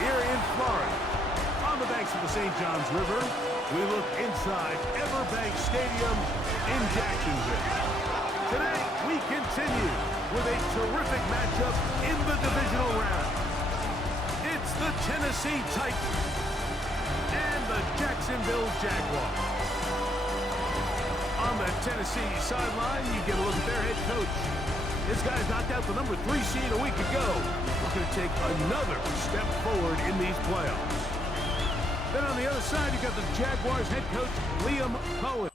here in Florida. On the banks of the St. Johns River, we look inside Everbank Stadium in Jacksonville. Today, we continue with a terrific matchup in the divisional round. It's the Tennessee Titans and the Jacksonville Jaguars. On the Tennessee sideline, you get a look at their head coach. This guy's knocked out the number 3 seed a week ago. Looking to take another step forward in these playoffs. Then on the other side, you got the Jaguars head coach, Liam Cohen.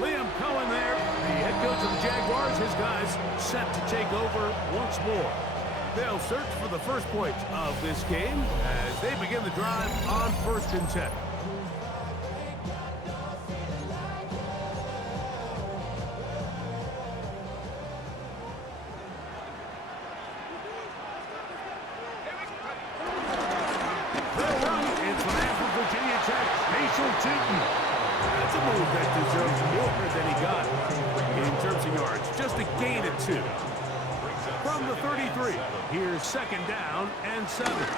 Liam Cohen there, the head coach of the Jaguars. His guys set to take over once more. They'll search for the first point of this game as they begin the drive on 1st and 10. That's a move that deserves more than he got in terms of yards. Just a gain of 2. From the 33, here's 2nd down and 7. That's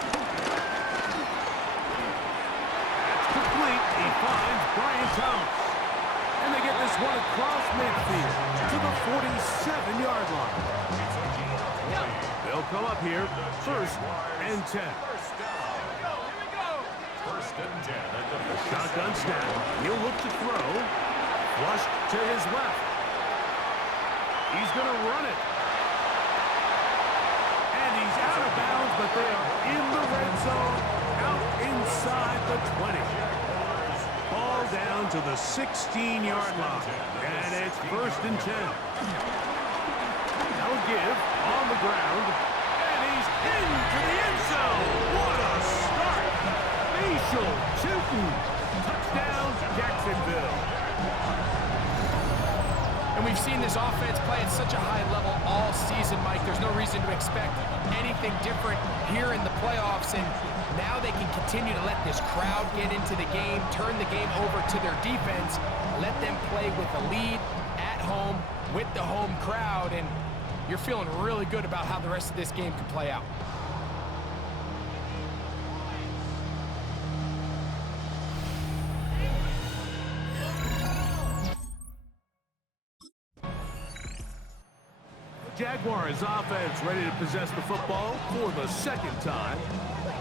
complete. He finds Brian Thomas. And they get this one across midfield to the 47-yard line. They'll come up here, 1st and 10. Shotgun snap. He'll look to throw. Flushed to his left. He's going to run it. And he's out of bounds, but they are in the red zone, out inside the 20. Ball down to the 16-yard line. And it's 1st and 10. Now give on the ground. And he's into the end zone. What a start. Touchdown, Jacksonville. And we've seen this offense play at such a high level all season, Mike. There's no reason to expect anything different here in the playoffs. And now they can continue to let this crowd get into the game, turn the game over to their defense, let them play with a lead at home with the home crowd. And you're feeling really good about how the rest of this game can play out. Jaguars offense ready to possess the football for the 2nd time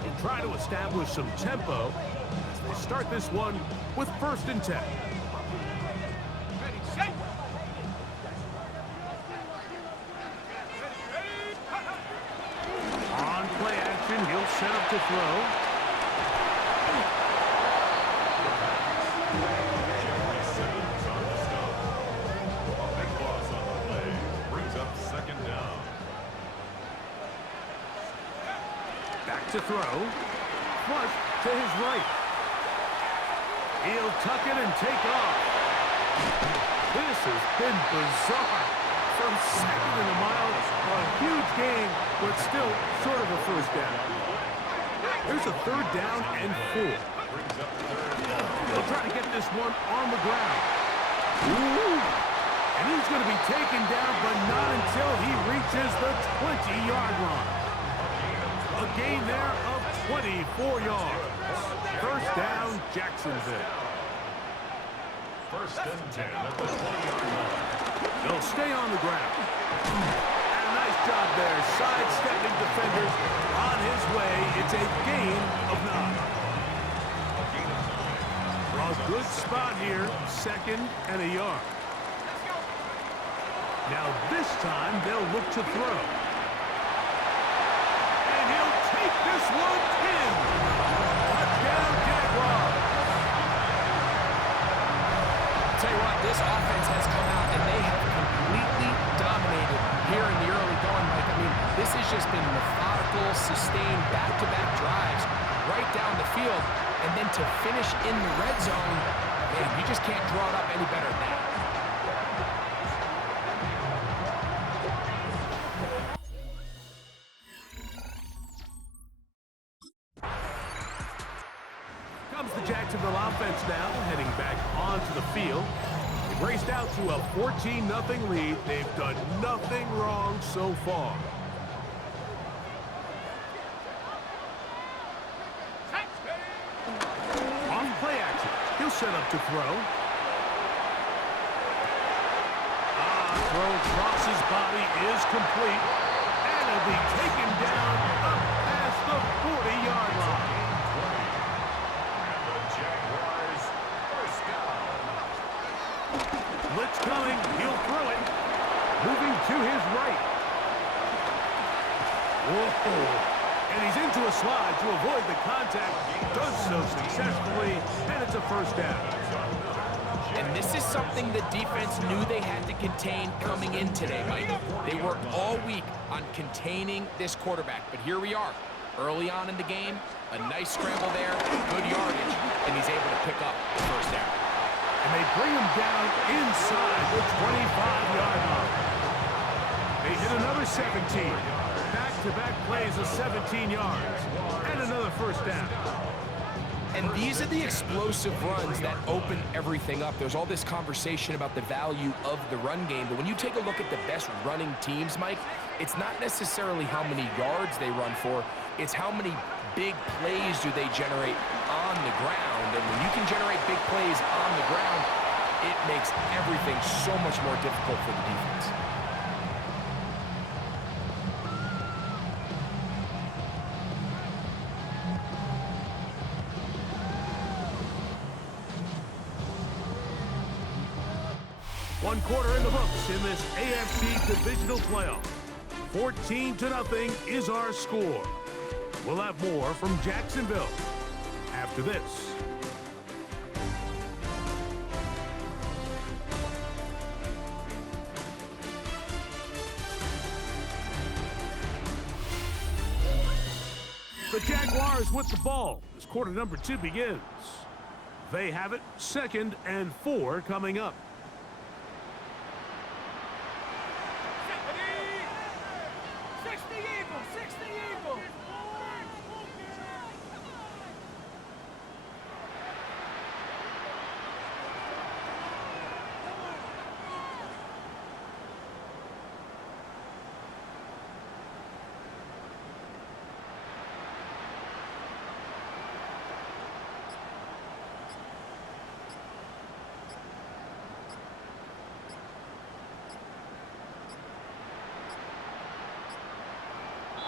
and try to establish some tempo as they start this one with 1st and 10. On play action, he'll set up to throw. To throw, flush to his right. He'll tuck it and take off. This has been bizarre. From 2nd and a mile, a huge gain, but still sort of a 1st down. There's a 3rd down and 4. They'll try to get this one on the ground. Ooh. And he's going to be taken down, but not until he reaches the 20-yard line. A gain there of 24 yards. 1st down, Jacksonville. 1st and 10 at the 20-yard line. They'll stay on the ground. And a nice job there, sidestepping defenders on his way. It's a gain of 9. A good spot here, 2nd and a yard. Now this time, they'll look to throw. This one in. Touchdown, Jaguars. I'll tell you what, this offense has come out and they have completely dominated here in the early going, Mike. I mean, this has just been methodical, sustained, back-to-back drives right down the field. And then to finish in the red zone, man, you just can't draw it up any better than that. The Jacksonville offense now heading back onto the field. They've raced out to a 14-0 lead. They've done nothing wrong so far. set up to throw. Throw across his body is complete. And he'll be taken down up past the 40-yard line. And the Jaguars first down. Blitz coming. He'll throw it. Moving to his right. Whoa. And he's into a slide to avoid the contact. Does so successfully, and it's a first down. And this is something the defense knew they had to contain coming in today, Mike. They worked all week on containing this quarterback, but here we are. Early on in the game, a nice scramble there, good yardage, and he's able to pick up the first down. And they bring him down inside the 25-yard line. They hit another 17. Back-to-back plays of 17 yards. And another first down. And these are the explosive runs that open everything up. There's all this conversation about the value of the run game, but when you take a look at the best running teams, Mike, it's not necessarily how many yards they run for, it's how many big plays do they generate on the ground. And when you can generate big plays on the ground, it makes everything so much more difficult for the defense. One quarter in the books in this AFC divisional playoff. 14-0 is our score. We'll have more from Jacksonville after this. The Jaguars with the ball as quarter number 2 begins. They have it, 2nd and 4 coming up.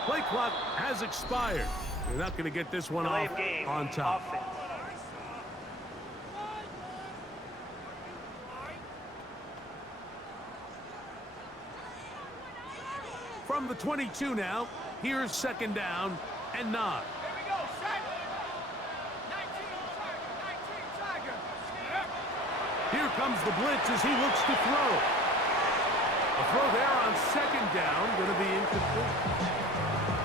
Play clock has expired. They're not going to get this one off on top. From the 22 now, here's 2nd down and 9. Here we go, set. 19 Tiger. Here comes the blitz as he looks to throw. A throw there on 2nd down, going to be incomplete.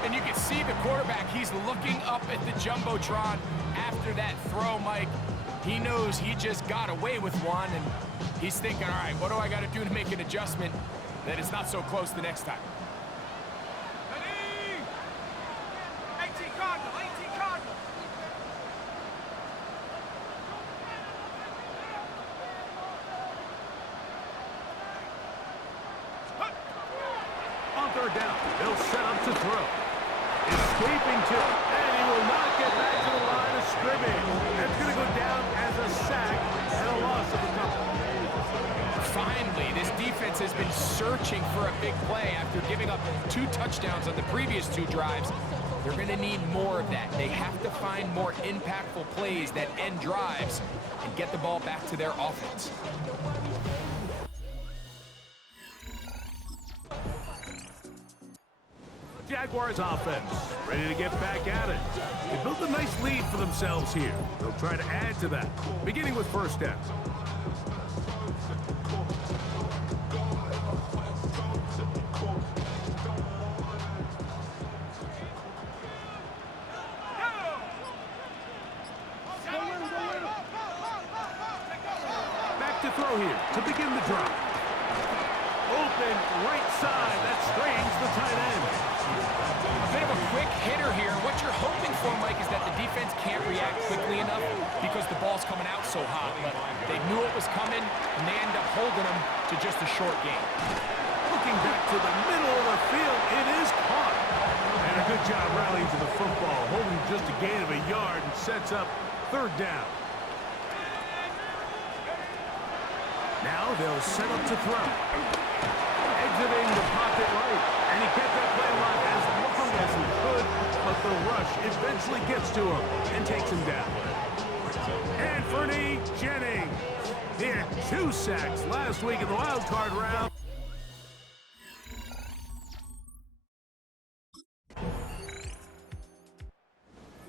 And you can see the quarterback, he's looking up at the Jumbotron after that throw, Mike. He knows he just got away with one, and he's thinking, all right, what do I got to do to make an adjustment that it's not so close the next time? 18 Cardinal, 18 Cardinal. On 3rd down, they'll set up to throw. Escaping to it, and he will not get back to the line of scrimmage. That's going to go down as a sack and a loss of a couple. Finally, this defense has been searching for a big play after giving up 2 touchdowns on the previous 2 drives. They're going to need more of that. They have to find more impactful plays that end drives and get the ball back to their offense. Jaguars offense ready to get back at it. They built a nice lead for themselves here. They'll try to add to that, beginning with 1st down. Back to throw here to begin the drive. Open right side. That strains the tight end. A bit of a quick hitter here. What you're hoping for, Mike, is that the defense can't react quickly enough because the ball's coming out so hot. But they knew it was coming, and they end up holding them to just a short game. Looking back to the middle of the field, it is caught. And a good job rallying to the football, holding just a gain of a yard and sets up 3rd down. Now they'll set up to throw. Exiting the pocket right. And he kept that play alive as long as he could, but the rush eventually gets to him and takes him down. Anthony Jennings. He had 2 sacks last week in the wild card round.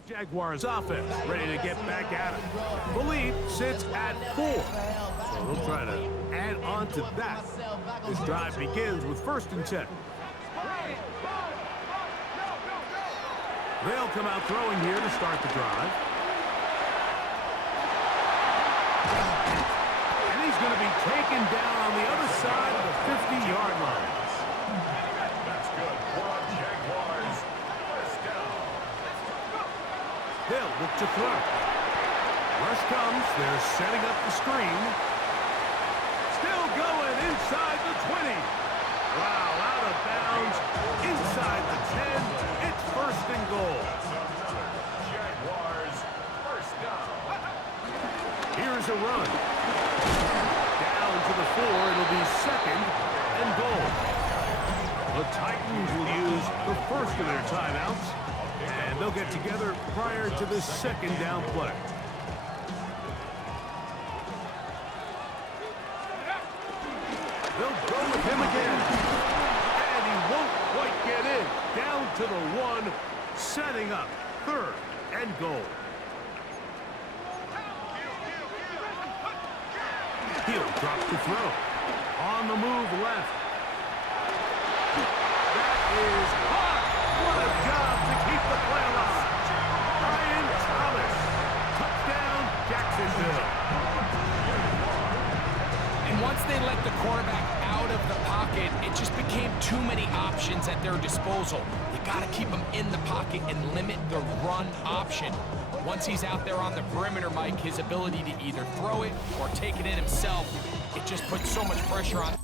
Jaguars offense ready to get back at it. The lead sits at 4, so they'll try to add on to that. This drive begins with 1st and 10. They'll come out throwing here to start the drive. And he's going to be taken down on the other side of the 50-yard line. That's good for our Jaguars. First down. They'll look to throw. Rush comes. They're setting up the screen. Still going inside the 20. Wow, out of bounds. Inside the 10. It's 1st and goal. Jaguars. First down. Here's a run. Down to the 4. It'll be 2nd and goal. The Titans will use the first of their timeouts. And they'll get together prior to the 2nd down play. They'll go with him again. And he won't quite get in. Down to the 1, setting up 3rd and goal. He'll drop to throw. On the move left. That is hot. What a job to keep the play alive. Brian Thomas. Touchdown, Jacksonville. And once they let the quarterback out of the pocket, it just became too many options at their disposal. You got to keep him in the pocket and limit the run option. Once he's out there on the perimeter, Mike, his ability to either throw it or take it in himself, it just puts so much pressure on.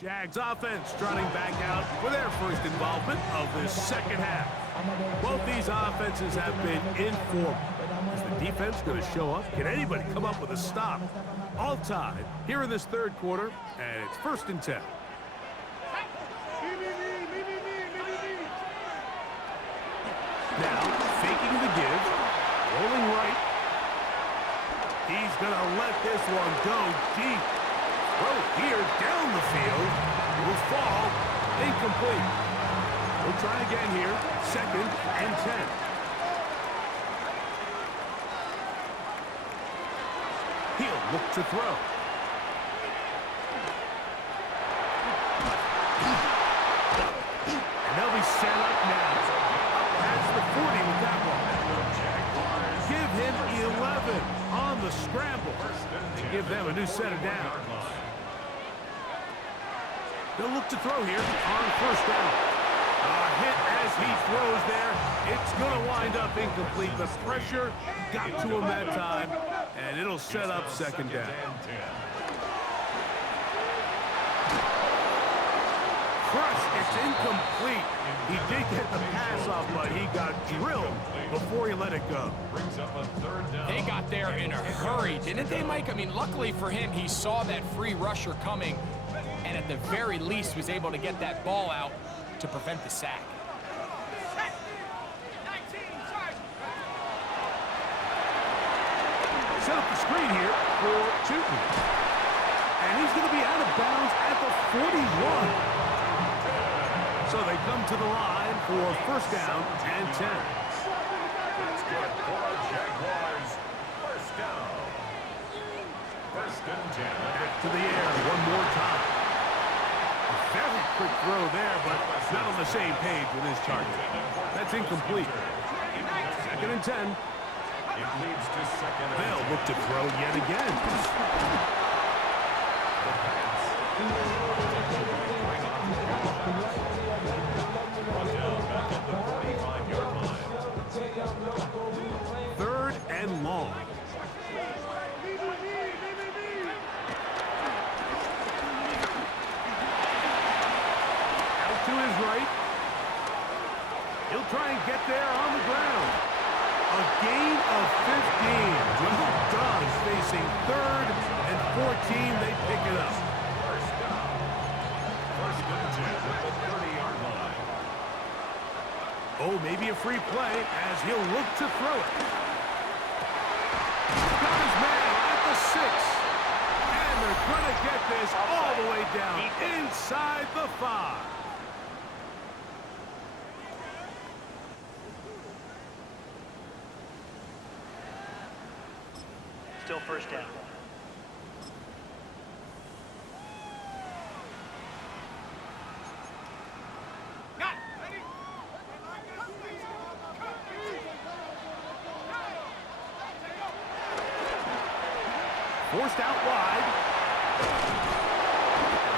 Jags offense trotting back out for their first involvement of this 2nd half. Both these offenses have been informal. Is the defense going to show up? Can anybody come up with a stop? All tied here in this 3rd quarter, and it's 1st and 10. Now, faking the give, rolling right. He's going to let this one go deep. Throw here down the field. It will fall. Incomplete. We'll try again here. 2nd and 10. He'll look to throw. And they'll be set up now. Past the 40 with that one. Give him 11 on the scramble. And give them a new set of downs. They'll look to throw here on 1st down. A hit as he throws there. It's going to wind up incomplete. The pressure got to him that time, and it'll set up 2nd down. Crushed. It's incomplete. He did get the pass off, but he got drilled before he let it go. They got there in a hurry, didn't they, Mike? I mean, luckily for him, he saw that free rusher coming, and at the very least was able to get that ball out to prevent the sack. Set up the screen here for Tootin. And he's going to be out of bounds at the 41. So they come to the line for 1st down and 10. That's good for our Jaguars. First down. 1st and 10. Back to the air one more time. A very quick throw there, but not on the same page with his target. That's incomplete. 2nd and 10. It leads to 2nd and 10. They'll look to throw yet again. Third and long. Out to his right. He'll try and get there on the ground. A gain of So maybe a free play as he'll look to throw it. Got his man at the 6. And they're going to get this all the way down inside the 5. Still first down. Forced out wide.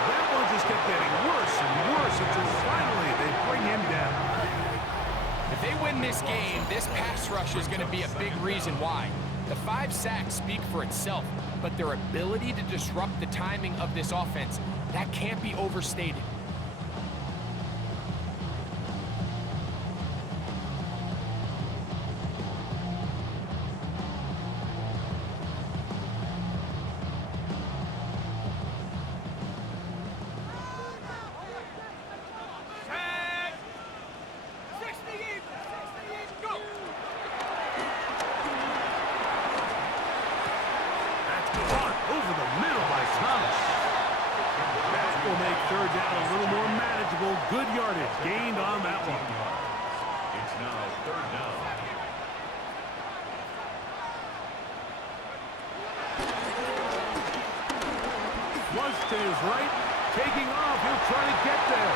That one just kept getting worse and worse until finally they bring him down. If they win this game, this pass rush is going to be a big reason why. The 5 sacks speak for itself, but their ability to disrupt the timing of this offense, that can't be overstated. Third down, a little more manageable. Good yardage gained on that one. It's now third down. Flush to his right, taking off. He'll try to get there.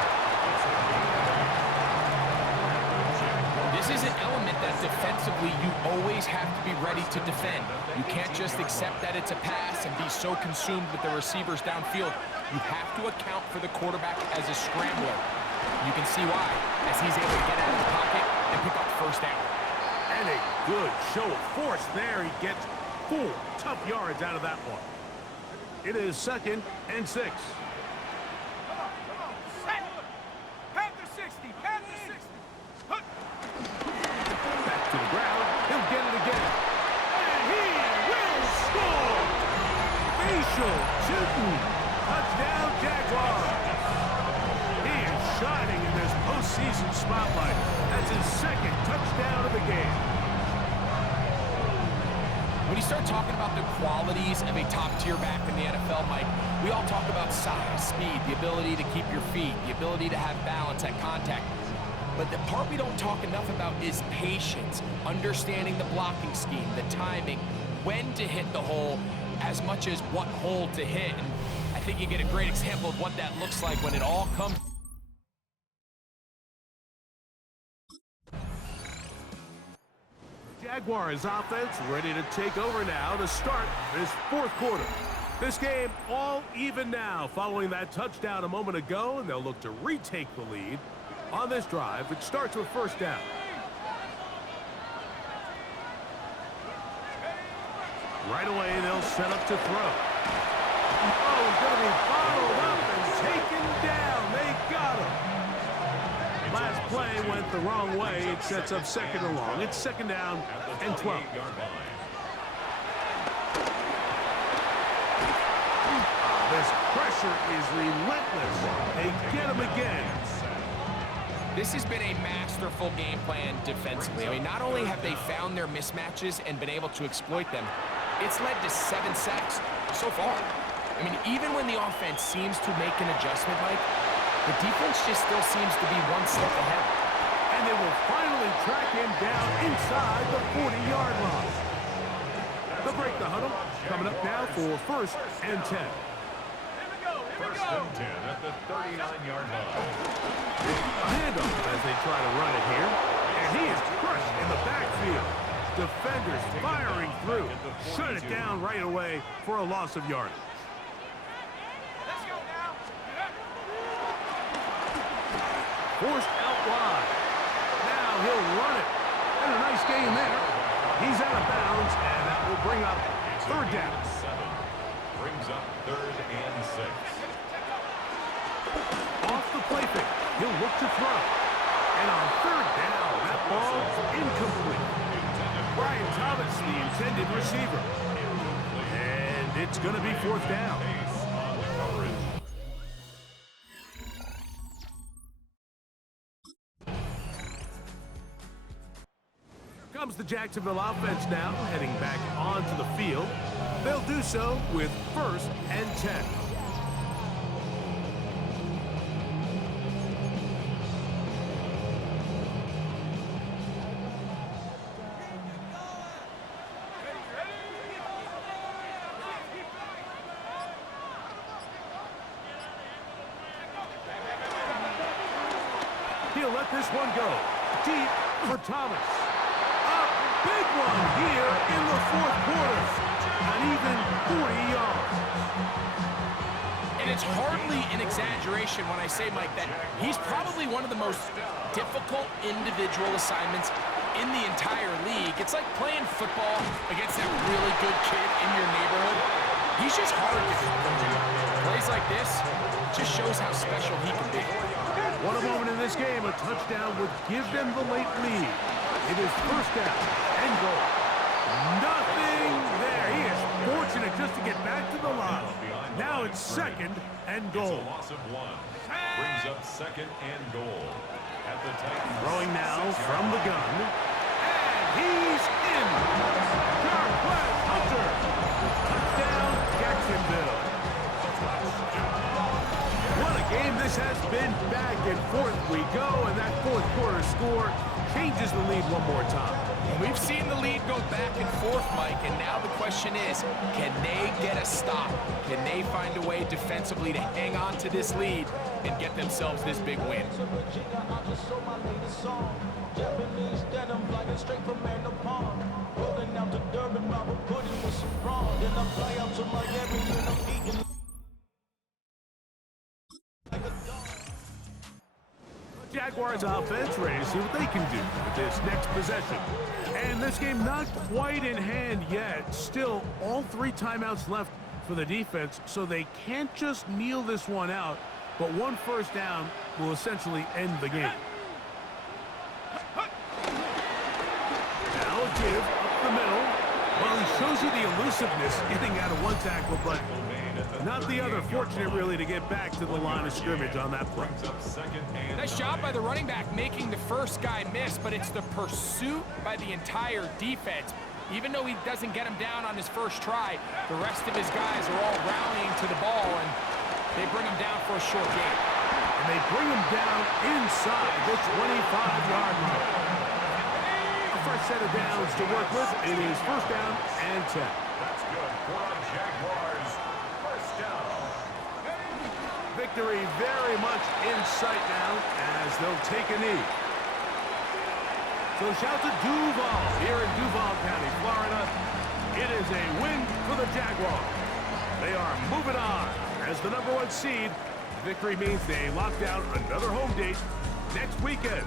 This is an element that defensively you always have to be ready to defend. You can't just accept that it's a pass and be so consumed with the receivers downfield. You have to account for the quarterback as a scrambler. You can see why, as he's able to get out of the pocket and pick up first down. And a good show of force there. He gets 4 tough yards out of that one. It is 2nd and 6. Come on, set. Panther 60, Panther 60. Hook. Back to the ground. He'll get it again. And he will score. Facial shooting. Touchdown, Jaguars. He is shining in this postseason spotlight. That's his 2nd touchdown of the game. When you start talking about the qualities of a top-tier back in the NFL, Mike, we all talk about size, speed, the ability to keep your feet, the ability to have balance at contact. But the part we don't talk enough about is patience, understanding the blocking scheme, the timing, when to hit the hole, as much as what hole to hit. And I think you get a great example of what that looks like when it all comes. Jaguars offense ready to take over now to start this 4th quarter. This game all even now following that touchdown a moment ago, and they'll look to retake the lead on this drive. It starts with first down. Right away, they'll set up to throw. Oh, he's going to be bottled up and taken down. They got him. Last play went the wrong way. It sets up 2nd and long. It's 2nd down and 12. This pressure is relentless. They get him again. This has been a masterful game plan defensively. I mean, not only have they found their mismatches and been able to exploit them, it's led to 7 sacks so far. I mean, even when the offense seems to make an adjustment, Mike, the defense just still seems to be one step ahead. And they will finally track him down inside the 40-yard line. They'll break the huddle. Coming up now for 1st and 10. First and 10 at the 39-yard line. A handoff as they try to run it here. And he is crushed in the backfield. Defenders firing through. Shut it down right away for a loss of yardage. Let's go now. Forced out wide. Now he'll run it. And a nice gain there. He's out of bounds, and that will bring up 3rd down. 7 brings up 3rd and 6. Off the play fake. He'll look to throw. And on 3rd down, that ball incomplete. Brian Thomas, the intended receiver. And it's going to be 4th down. the Jacksonville offense now, heading back onto the field. They'll do so with 1st and 10. He'll let this one go. Deep for Thomas. A big one here in the 4th quarter. An even 40 yards. And it's hardly an exaggeration when I say, Mike, that he's probably one of the most difficult individual assignments in the entire league. It's like playing football against that really good kid in your neighborhood. He's just hard to cover. Plays like this just shows how special he can be. What a moment in this game. A touchdown would give them the late lead. It is 1st down and goal. Nothing there. He is fortunate just to get back to the line. Now it's 2nd and goal. It's a loss of 1. Brings up 2nd and goal. At the Titans. Throwing now from the gun. And he's in. Darquez Hunter. Touchdown, Jacksonville. What a game this has been. Back and forth we go, and that 4th quarter score changes the lead one more time. We've seen the lead go back and forth, Mike, and now the question is, can they get a stop? Can they find a way defensively to hang on to this lead and get themselves this big win? Jaguars offense ready to see what they can do with this next possession. And this game not quite in hand yet. Still, all 3 timeouts left for the defense, so they can't just kneel this one out, but 1 first down will essentially end the game. Now a give up the middle. Well, he shows you the elusiveness getting out of 1 tackle, but not the other. Fortunate, really, to get back to the line of scrimmage on that play. Nice job by the running back making the first guy miss, but it's the pursuit by the entire defense. Even though he doesn't get him down on his first try, the rest of his guys are all rallying to the ball, and they bring him down for a short gain. And they bring him down inside the 25-yard line. A fresh set of downs to work with. It is 1st down and 10. That's good for the Jaguars. 1st down. Victory very much in sight now as they'll take a knee. So shout to Duval here in Duval County, Florida. It is a win for the Jaguars. They are moving on as the #1 seed. Victory means they lock down another home date next weekend.